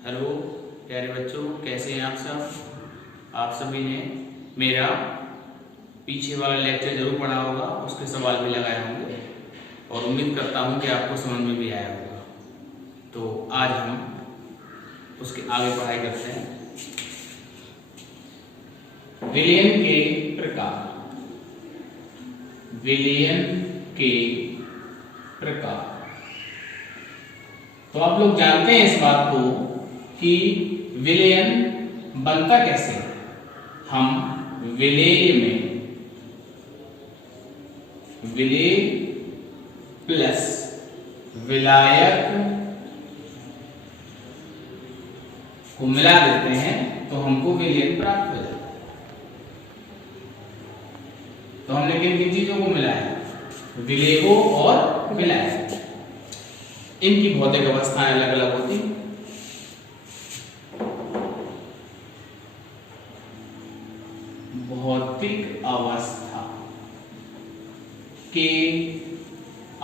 Hello प्यारे बच्चों, कैसे हैं आप सब। आप सभी ने मेरा पीछे वाला लेक्चर जरूर पढ़ा होगा, उसके सवाल भी लगाए होंगे और उम्मीद करता हूं कि आपको समझ में भी आया होगा। तो आज हम उसके आगे पढ़ाई करते हैं। विलयन के प्रकार। विलयन के प्रकार। तो आप लोग जानते हैं इस बात को कि विलयन बनता कैसे है। हम विलेय में विलेय प्लस विलायक को मिला देते हैं तो हमको विलयन प्राप्त हो जाता है। तो हमने किन किन चीजों को मिलाया? विलेयों और विलायक। इनकी भौतिक अवस्थाएं अलग अलग होती। भौतिक अवस्था के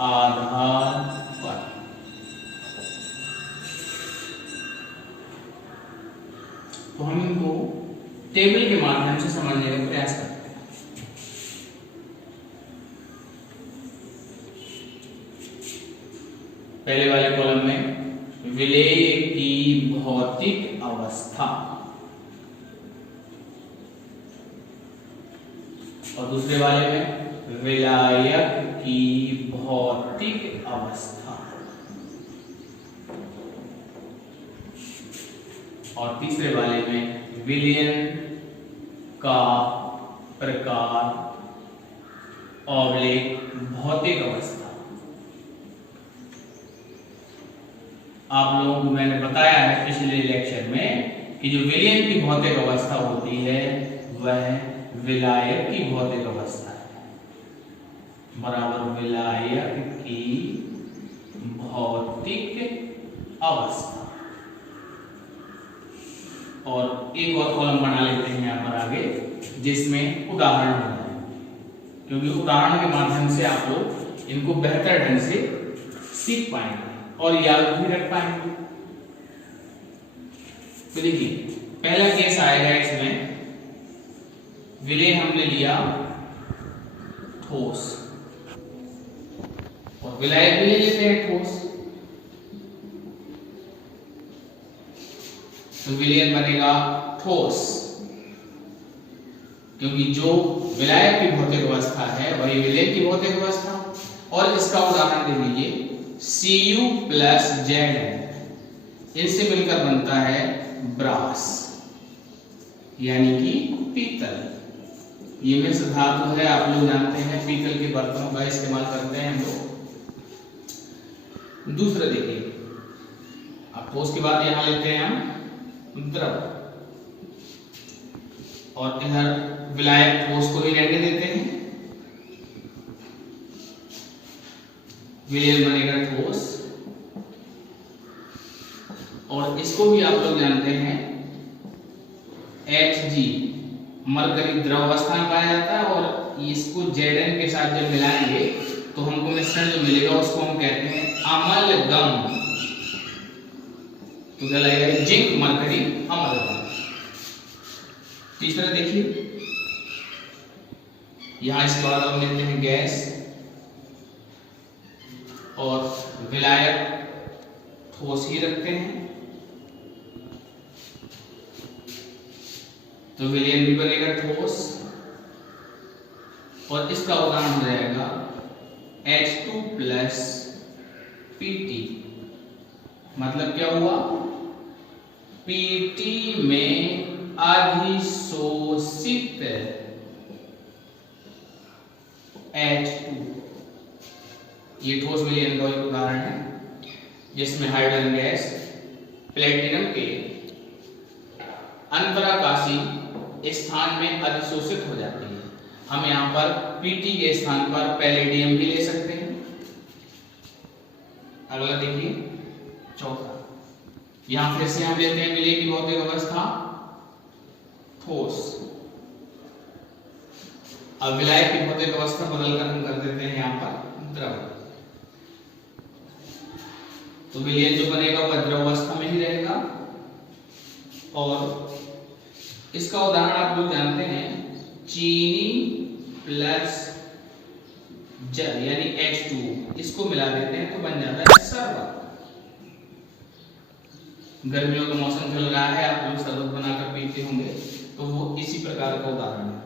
आधार पर तो हम इनको टेबल के माध्यम से समझने का प्रयास करते हैं। पहले वाले कॉलम में विलेय की भौतिक अवस्था और दूसरे वाले में विलायक की भौतिक अवस्था और तीसरे वाले में विलयन का प्रकार ऑब्लिक भौतिक अवस्था। आप लोगों को मैंने बताया है पिछले लेक्चर में कि जो विलयन की भौतिक अवस्था होती है वह विलायक की भौतिक अवस्था है, बराबर विलायक की भौतिक अवस्था। और एक और कॉलम बना लेते हैं यहां पर आगे, जिसमें उदाहरण हो जाए, क्योंकि उदाहरण के माध्यम से आप लोग इनको बेहतर ढंग से सीख पाएंगे और याद भी रख पाएंगे। तो देखिए, पहला केस आएगा इसमें, विलय हमने लिया ठोस और विलायक भी ले लेते हैं ठोस। तो विलयन बनेगा ठोस, क्योंकि जो विलायक की भौतिक अवस्था है वही विलयन की भौतिक अवस्था। और इसका उदाहरण दे दीजिए, Cu प्लस Zn, इनसे मिलकर बनता है ब्रास यानी कि पीतल। ये मिश्र धातु है, आप लोग जानते हैं, पीतल के बर्तनों का इस्तेमाल करते हैं हम लोग। दूसरा देखिए, अब ठोस की बात यहां लेते हैं हम द्रव, और इधर विलायक ठोस को ही रहने देते हैं। विलयन बनेगा ठोस, और इसको भी आप लोग जानते हैं Hg मरकरी द्रव अवस्था में पाया जाता है, और इसको Zn के साथ जब मिलाएंगे तो हमको मिश्रण जो मिलेगा उसको हम कहते हैं अमलगम। तो क्या लगेगा? Zinc mercury amalgam. तीसरा देखिए, यहां इसके बाद हम लेते हैं गैस और विलायक ठोस ही रखते हैं, तो विलयन भी बनेगा ठोस, और इसका उदाहरण हो जाएगा H2 प्लस Pt। मतलब क्या हुआ? Pt में अधिशोषित H2, ये ठोस विलयन का एक उदाहरण है, जिसमें हाइड्रोजन गैस प्लेटिनम के अनपराकाशी स्थान में अधिशोषित हो जाती है। हम यहाँ पर Pt के स्थान पर पैलेडियम भी ले सकते हैं। अगला देखिए, चौथा, यहां फिर से हम लेते हैं विलय की भौतिक अवस्था ठोस। अब विलायक की भौतिक अवस्था बदलकर हम कर देते हैं यहाँ पर द्रव। तो विलयन जो बनेगा वह द्रव अवस्था में ही रहेगा और इसका उदाहरण आप लोग जानते हैं, चीनी प्लस जल यानी H2O, इसको मिला देते हैं तो बन जाता है शरबत। गर्मियों का मौसम चल रहा है, आप लोग शरबत बनाकर पीते होंगे, तो वो इसी प्रकार का उदाहरण है।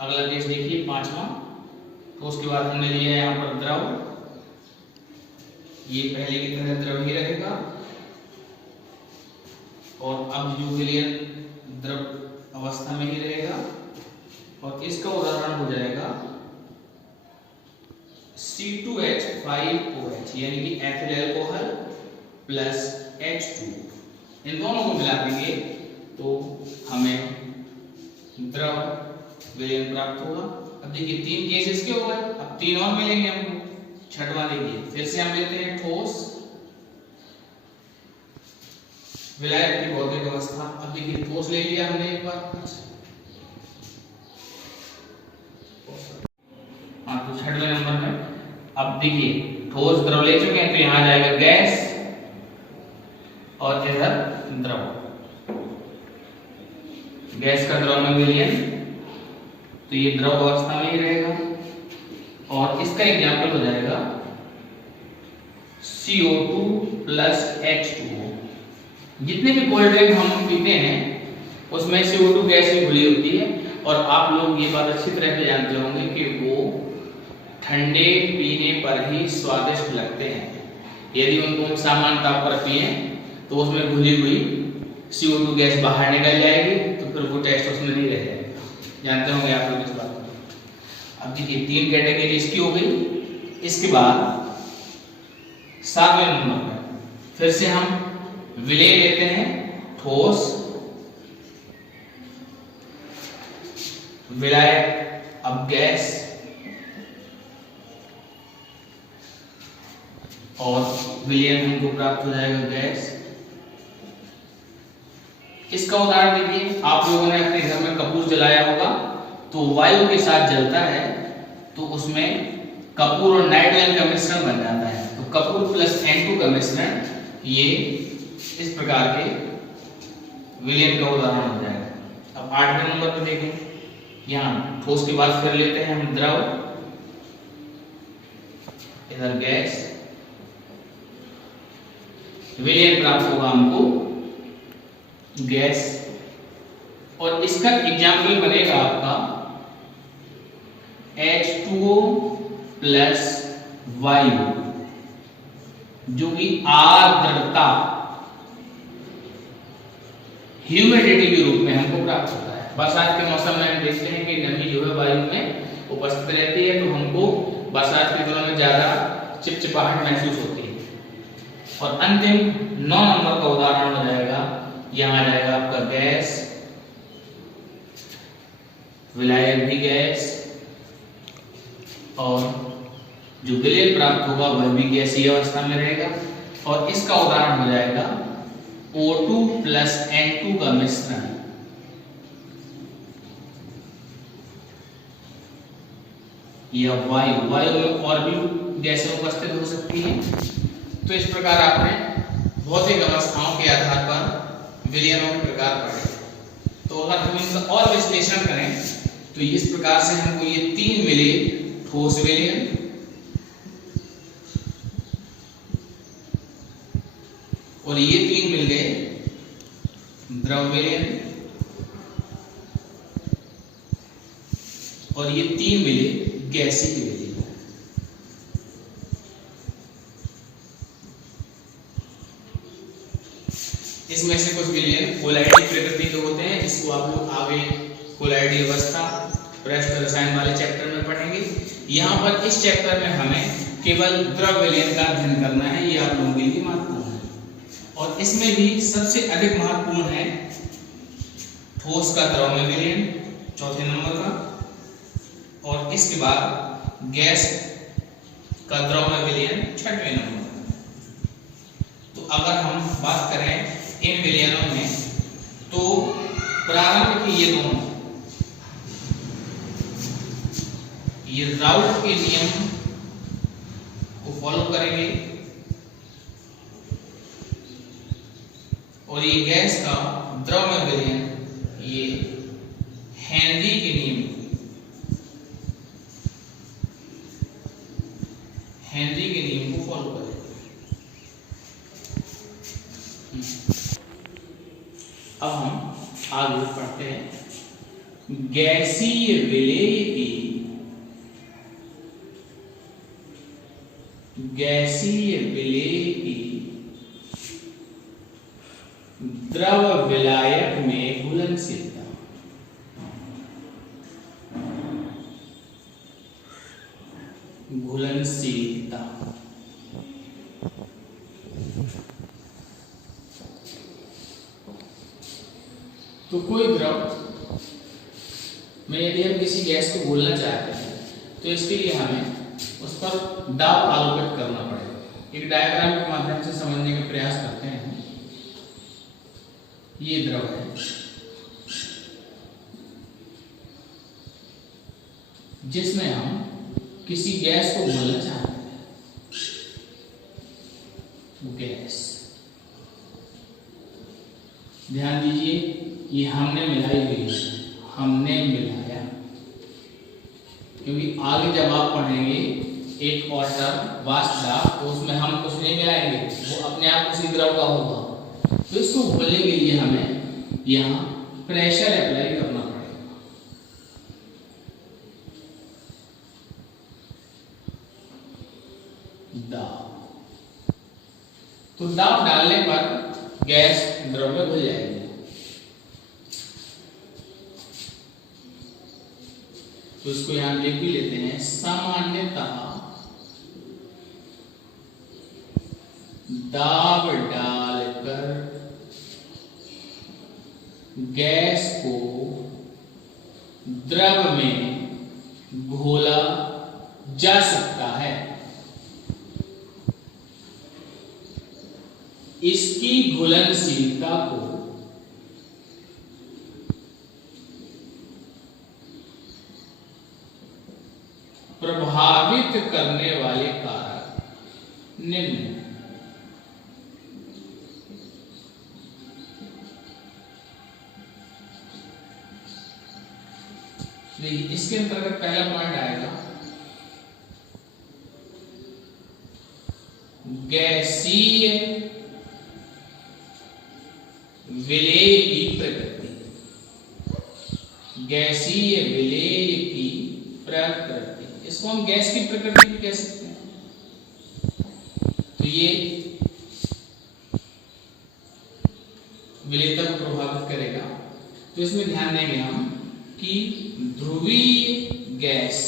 अगला केस देखिए 5वां। तो उसके बाद हमने लिया यहाँ पर द्रव, ये पहले की तरह द्रव ही रहेगा और अब जो विलयन द्रव अवस्था में ही रहेगा और इसका उदाहरण हो जाएगा C2H5OH यानी कि एथिल अल्कोहल प्लस H2। इन दोनों को मिला देंगे तो हमें द्रव विलयन प्राप्त होगा। अब देखिए 3 केसेस के हो गए, अब 3 और मिलेंगे हमको। छठवां देखिए, फिर से हम लेते हैं ठोस विलायक की भौतिक अवस्था। अब देखिए ठोस ले लिया हमने एक बार, हाँ तो 6वें नंबर में अब देखिए ठोस द्रव ले चुके हैं तो यहां जाएगा गैस और इधर द्रव। गैस का द्रव में विलयन, तो ये द्रव अवस्था में ही रहेगा और इसका एग्जाम्पल हो जाएगा CO2 प्लस H2O। जितने भी कोल्ड ड्रिंक हम पीते हैं उसमें CO2 गैस ही घुली होती है और आप लोग ये बात अच्छी तरह से जानते होंगे कि वो ठंडे पीने पर ही स्वादिष्ट लगते हैं। यदि उनको हम सामान्य ताप पर पिए तो उसमें घुली हुई CO2 गैस बाहर निकल जाएगी, तो फिर वो टेस्ट उसमें नहीं रह जाएगा। जानते होंगे आप लोग इस बात को। अब देखिए 3 कैटेगरी इसकी हो गई। इसके बाद 7वें नंबर पर फिर से हम विलय लेते हैं, ठोस विलायक, अब गैस और विलयन हमको प्राप्त हो जाएगा गैस। इसका उदाहरण देखिए, आप लोगों ने अपने घर में कपूर जलाया होगा तो वायु के साथ जलता है तो उसमें कपूर और नाइट्रोजन का मिश्रण बन जाता है। तो कपूर प्लस N2 का मिश्रण, ये इस प्रकार के विलयन का उदाहरण हो जाएगा। अब 8वें नंबर पर देखें, यहाँ ठोस के बाद फिर लेते हैं हम द्रव, इधर गैस, विलयन प्राप्त होगा हमको गैस और इसका एग्जाम्पल बनेगा आपका H2O प्लस वायु, जो कि आर्द्रता ह्यूमिडिटी के रूप में हमको प्राप्त होता है। बरसात के मौसम में हम देखते हैं कि नमी जो है वायु में उपस्थित रहती है तो हमको बरसात के दिनों में ज्यादा चिपचिपाहट महसूस होती है। और अंतिम 9 नंबर का उदाहरण हो जाएगा, यहां आ जाएगा आपका गैस, विलायक भी गैस और जो विलयन प्राप्त होगा वह भी गैसीय अवस्था में रहेगा और इसका उदाहरण हो जाएगा O2 प्लस N2 का मिश्रण। यह वायु में और भी गैसें उपस्थित हो सकती हैं। तो इस प्रकार आपने भौतिक अवस्थाओं के आधार पर विलयनों के प्रकार पढ़े। तो अगर हम इनका और विश्लेषण करें तो इस प्रकार से हमको ये 3 मिले, ठोस विलयन, और ये 3 मिल गए द्रव विलयन, और ये 3 मिले गैसीय विलयन। इसमें से कुछ विलयन कोलाइडी प्रकृति के होते हैं, जिसको आप लोग आगे कोलाइडी अवस्था पृष्ठ रसायन वाले चैप्टर में पढ़ेंगे। यहाँ पर इस चैप्टर में हमें केवल द्रव विलयन का अध्ययन करना है, ये आप लोगों के लिए महत्वपूर्ण है। और इसमें भी सबसे अधिक महत्वपूर्ण है ठोस का द्रव में विलयन, 4थे नंबर का, और इसके बाद गैस का द्रव में विलयन, 6वें नंबर का। तो अगर हम बात करें इन विलयनों में तो प्रारंभ के ये दोनों, ये राउट के नियम को फॉलो करेंगे और ये गैस का द्रव में विलयन ये हेनरी के नियम को फॉलो करेगा। अब हम आगे पढ़ते हैं गैसीय विलेय की द्रव विलायक में घुलनशीलता। तो कोई द्रव में यदि हम किसी गैस को घोलना चाहते हैं तो इसके लिए हमें उस पर दाब आरोपित करना पड़ेगा। एक डायग्राम के माध्यम से समझने का प्रयास करते हैं। ये द्रव है, जिसमें हम किसी गैस को घोलना चाहते हैं। गैस, ध्यान दीजिए, ये हमने मिलाई हुई है, हमने मिलाया, क्योंकि आगे जब आप पढ़ेंगे एक और टर्म वाष्प दाब, तो उसमें हम कुछ नहीं मिलाएंगे, वो अपने आप उसी द्रव का होगा। तो इसको घोलने के लिए हमें यहाँ प्रेशर अप्लाई करना पड़ेगा। दाब, तो दाब डालने पर गैस द्रव में घुल जाएगी। तो इसको यहां लिख भी लेते हैं। सामान्यतः दाब डालकर गैस को द्रव में घोला जा सकता है। इसकी घुलनशीलता को प्रभावित करने वाले कारक निम्न। इसके अंतर्गत पहला पॉइंट आएगा गैसीय विलेय की प्रकृति। गैसीय विलेय की प्रकृति, इसको हम गैस की प्रकृति भी कह सकते हैं। तो ये विलेयता को प्रभावित करेगा। तो इसमें ध्यान देंगे हम कि ध्रुवीय गैस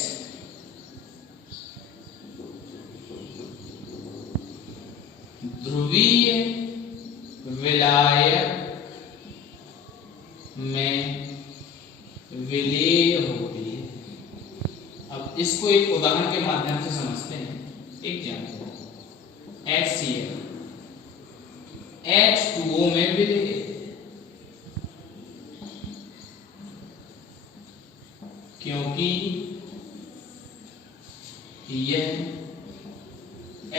ध्रुवीय विलायक में विलेय होती है। अब इसको एक उदाहरण के माध्यम से समझते हैं। एग्जाम्पल HCl H2O में विलेय, क्योंकि यह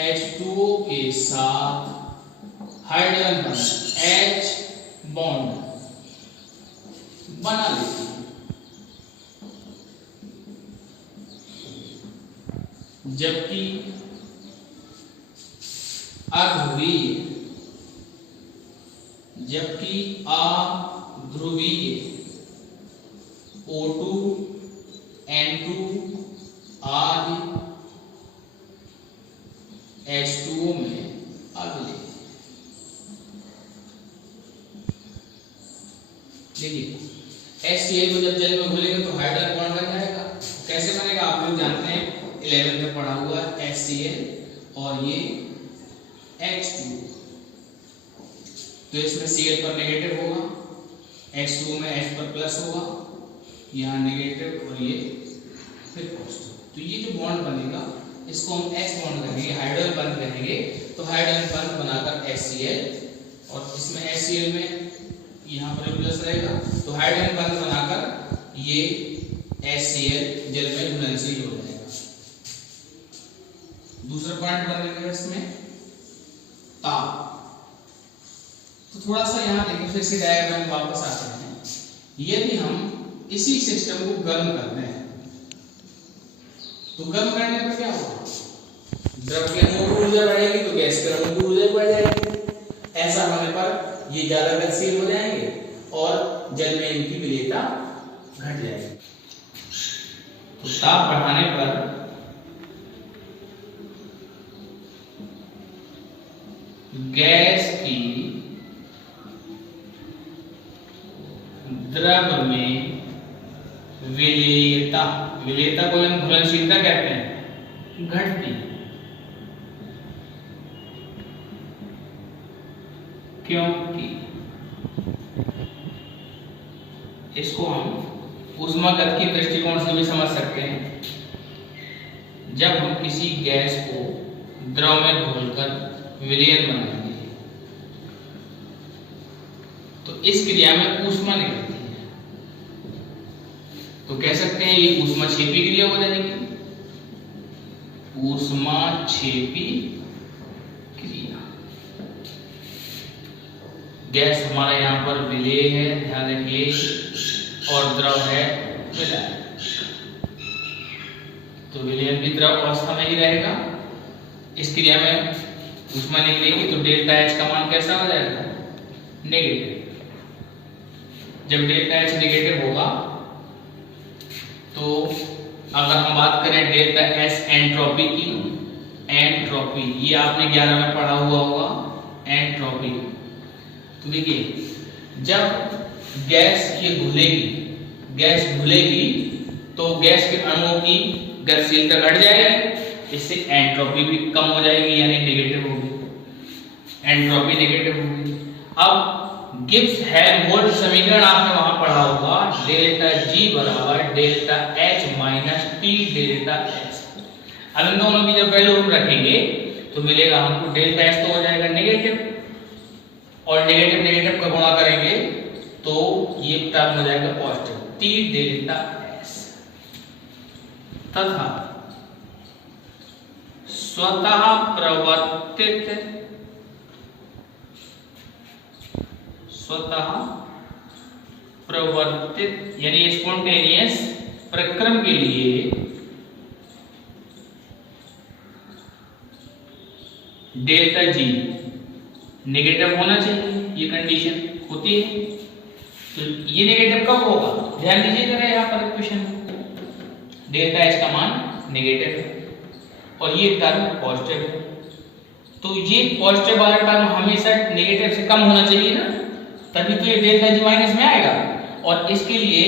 H2O के साथ हाइड्रोजन बॉन्ड H बॉन्ड बना लेती है, जबकि अध्रुवीय O2 N2 आदि H2O में अगले। देखिए HCl को जब जल में घोलेंगे तो हाइड्रोजन बॉन्ड बन जाएगा। कैसे बनेगा आप लोग जानते हैं, 11th में पढ़ा हुआ HCl और ये H2O। तो इसमें Cl पर नेगेटिव होगा, H2O में H पर प्लस होगा, यहाँ नेगेटिव और ये फिर पॉजिटिव। तो ये जो बॉन्ड बनेगा इसको हम H बॉन्ड कहेंगे, हाइड्रोजन बंद कहेंगे। तो हाइड्रोजन बंद बनाकर HCl, और इसमें HCl में यहाँ पर प्लस रहेगा, तो हाइड्रोजन बंद बनाकर ये HCl जल में घुलनशील हो जाएगा। दूसरा पॉइंट बनेगा इसमें ताप। तो थोड़ा सा यहाँ देखिए, फिर से डायग्राम में वापस आते हैं। यदि हम इसी सिस्टम को गर्म करते हैं तो गर्म करने पर क्या होगा, द्रव के अणुओं की ऊर्जा बढ़ेगी तो गैस के अणुओं की ऊर्जा बढ़ जाएगी। ऐसा होने पर ये ज्यादा गतिशील हो जाएंगे और जल में इनकी विलेयता घट जाएगी। तो ताप बढ़ाने पर गैस की द्रव में विलेयता, विलेयता को हम घुलनशीलता कहते हैं, घटती। क्योंकि इसको हम ऊष्मागत की दृष्टिकोण से भी समझ सकते हैं। जब हम किसी गैस को द्रव में घोलकर विलयन बनाएंगे तो इस क्रिया में ऊष्मा निकलती है, तो कह सकते हैं ये ऊष्माक्षेपी क्रिया हो जाएगी। ऊष्माक्षेपी क्रिया। गैस हमारा यहाँ पर विलेय है, ध्यान रखिए, और द्रव है विलयन। तो विलयन भी द्रव अवस्था में ही रहेगा। इस क्रिया में ऊष्मा निकलेगी तो डेल्टा एच का मान कैसा हो जाएगा, नेगेटिव। जब डेल्टा एच नेगेटिव होगा तो अगर हम बात करें डेल्टा एस एंट्रोपी की, एंट्रोपी ये आपने 11 में पढ़ा हुआ होगा, एंट्रोपी। तो देखिए जब गैस ये घुलेगी, गैस घुलेगी तो गैस के अणुओं की गतिशीलता घट जाएगी, इससे एंट्रोपी भी कम हो जाएगी, यानी नेगेटिव होगी, एंट्रोपी नेगेटिव होगी। अब गिब्स हेल्महोल्ट्ज समीकरण आपने वहां पढ़ा होगा, डेल्टा जी बराबर delta H minus T delta H. अब इन दोनों की जब वैल्यू हम रखेंगे तो मिलेगा हमको डेल्टा एच तो हो जाएगा नेगेटिव, और नेगेटिव नेगेटिव का गुणा करेंगे तो ये टर्म हो जाएगा पॉजिटिव, टी डेल्टा एस। तथा स्वतः प्रवर्तित, स्वतः प्रवर्तित यानी स्पॉन्टेनियस प्रक्रम के लिए डेल्टा जी नेगेटिव होना चाहिए, ये कंडीशन होती है। तो ये नेगेटिव कब होगा, ध्यान दीजिएगा यहाँ पर इक्वेशन, डेल्टा एच का मान नेगेटिव है और ये टर्म पॉजिटिव है, तो ये पॉजिटिव वाला टर्म हमेशा नेगेटिव से कम होना चाहिए ना, तभी तो ये डेल्टा जी माइनस में आएगा। और इसके लिए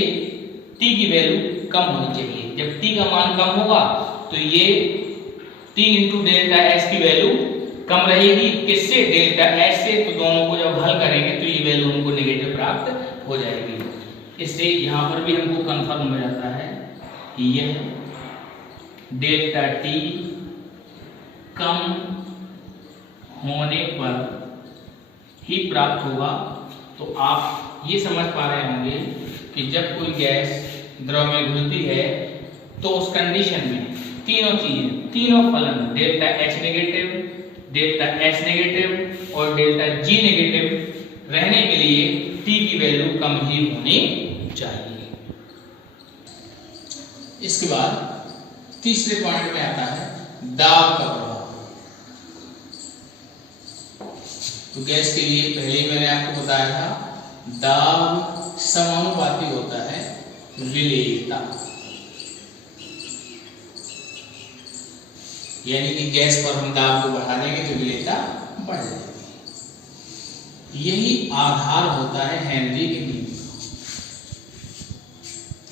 t की वैल्यू कम होनी चाहिए। जब t का मान कम होगा तो ये t इंटू डेल्टा एच की वैल्यू कम रहेगी, किससे, डेल्टा एच से। तो दोनों को जब हल करेंगे तो ये वैल्यू हमको नेगेटिव प्राप्त हो जाएगी। इससे यहाँ पर भी हमको कंफर्म हो जाता है कि यह डेल्टा t कम होने पर ही प्राप्त होगा। तो आप ये समझ पा रहे होंगे कि जब कोई गैस द्रव में घुलती है तो उस कंडीशन में तीनों चीजें, तीनों फलन delta H negative, delta S negative और डेल्टा जी नेगेटिव रहने के लिए t की वैल्यू कम ही होनी चाहिए। इसके बाद तीसरे पॉइंट में आता है दाब का प्रभाव। तो गैस के लिए पहले मैंने आपको बताया था दाब समानुपाती होता है विलेयता, यानी कि गैस पर हम दाब को बढ़ा देंगे तो विलेयता बढ़ जाएगी। यही आधार होता है हेनरी के नियम का।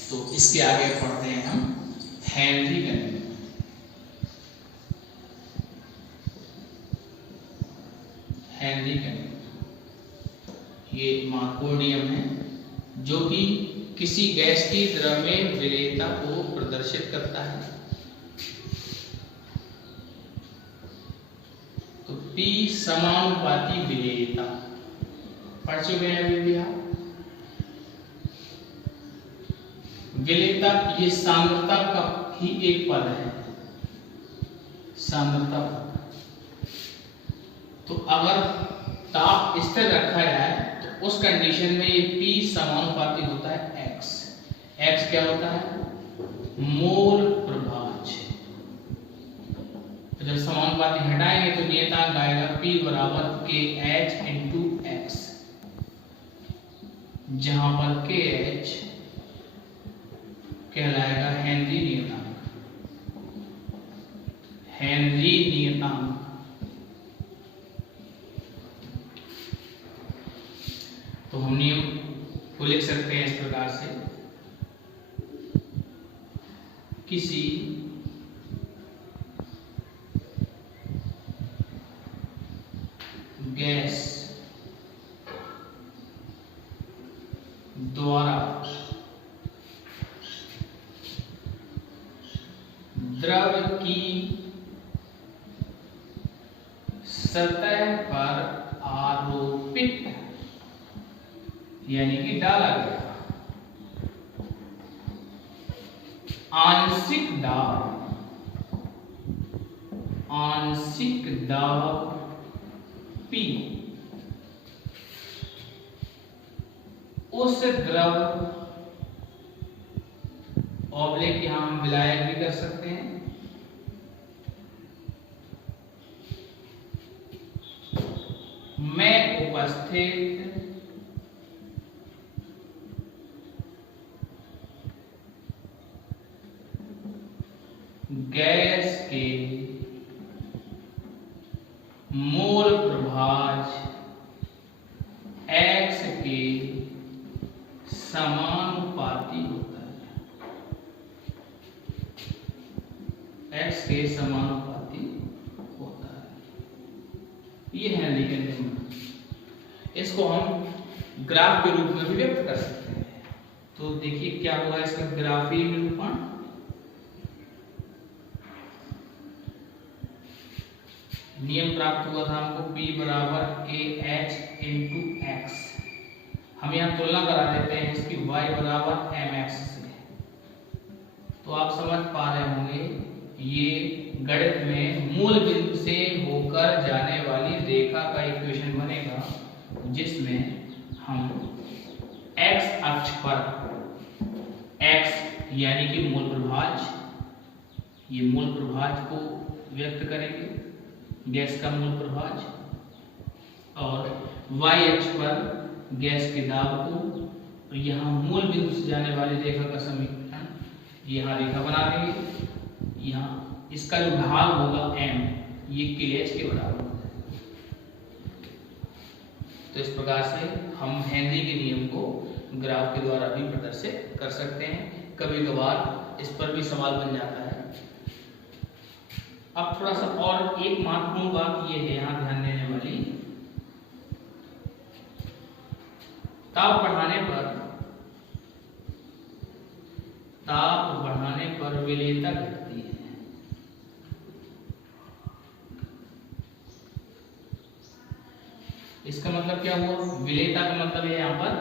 तो इसके आगे पढ़ते हैं हम हेनरी का नियम। हेनरी का नियम ये महत्वपूर्ण नियम है जो कि किसी गैस की द्रव में विलेयता को प्रदर्शित करता है। तो P समानुपाती विलेयता पढ़ चुके हैं अभी भी आप। विलेयता ये सांद्रता का ही एक पद है, सांद्रता पद। तो अगर ताप स्थिर रखा जाए तो उस कंडीशन में ये P समानुपाती होता है X। X क्या होता है? मोल प्रभाज। तो जब समानुपाती हटाएंगे तो नियतांक आएगा P बराबर KH इंटू X, जहां पर KH कहलाएगा हेनरी नियतांक। हेनरी नियतांक। तो हम नियम को लिख सकते हैं इस प्रकार से, किसी गैस द्वारा द्रव की सतह पर आरोपित यानी कि डाला गया आंशिक दाब P उस द्रव ऑब्लिक यहां हम विलायक भी कर सकते हैं, में उपस्थित गैस के मोल प्रभाज X के समानुपाती होता है। X के समानुपाती होता है। ये है हेनरी का नियम। इसको हम ग्राफ के रूप में भी व्यक्त कर सकते हैं। तो देखिए क्या होगा इसका ग्राफीय निरूपण। नियम प्राप्त हुआ था हमको P बराबर KH इंटू X। हम यहाँ तुलना करा देते हैं इसकी Y बराबर mx से। तो आप समझ पा रहे होंगे ये गणित में मूल बिंदु से होकर जाने वाली रेखा का इक्वेशन बनेगा, जिसमें हम x अक्ष पर x यानी कि मूल प्रभाज, ये मूल प्रभाज को व्यक्त करेंगे, गैस का मूल प्रभाज, और y अक्ष पर गैस के दाब को, और यहाँ मूल बिंदु से जाने वाली रेखा का समीकरण, यहाँ रेखा बना देंगे। यहाँ इसका जो ढाल होगा m, ये KH के बराबर होगा। तो इस प्रकार से हम हेनरी के नियम को ग्राफ के द्वारा भी प्रदर्शित कर सकते हैं। कभी कभार इस पर भी सवाल बन जाता है। अब थोड़ा सा और एक महत्वपूर्ण बात ये है यहाँ ध्यान देने वाली, ताप बढ़ाने पर विलेयता घटती है। इसका मतलब क्या हुआ? विलेयता का मतलब है यहाँ पर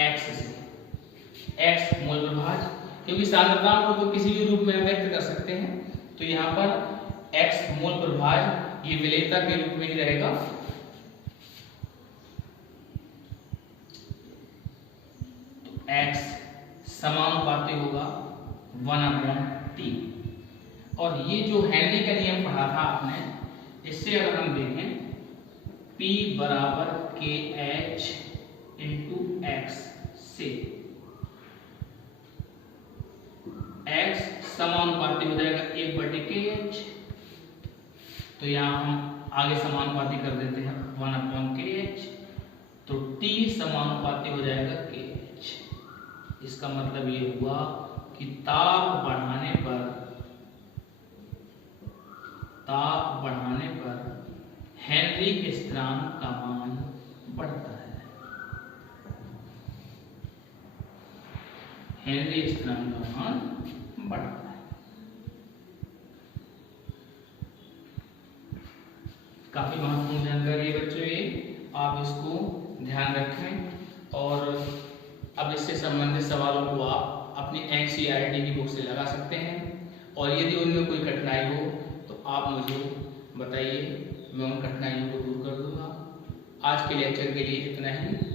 x से, x मोल प्रभाज, क्योंकि सांद्रता को तो किसी भी रूप में व्यक्त कर सकते हैं। तो यहाँ पर x मोल प्रभाज ये विलेयता के रूप में ही रहेगा। तो x समानुपाती होगा 1/T। और ये जो हेनरी का नियम पढ़ा था आपने, इससे अगर हम देखें P बराबर KH इंटू X से X समानुपाती हो जाएगा 1/KH। तो यहाँ हम आगे समानुपाती कर देते हैं 1/KH। तो T समानुपाती हो जाएगा KH। इसका मतलब ये हुआ कि ताप बढ़ाने पर हेनरी स्थिरांक का मान बढ़ता है। हेनरी स्थिरांक का मान बढ़ता है। काफी महत्वपूर्ण जानकारी है बच्चों, ये आप इसको ध्यान रखें। और अब इससे संबंधित सवालों को आप अपनी NCERT की बुक से लगा सकते हैं। और यदि उनमें कोई कठिनाई हो तो आप मुझे बताइए, मैं उन कठिनाइयों को दूर कर दूंगा। आज के लेक्चर के लिए इतना ही।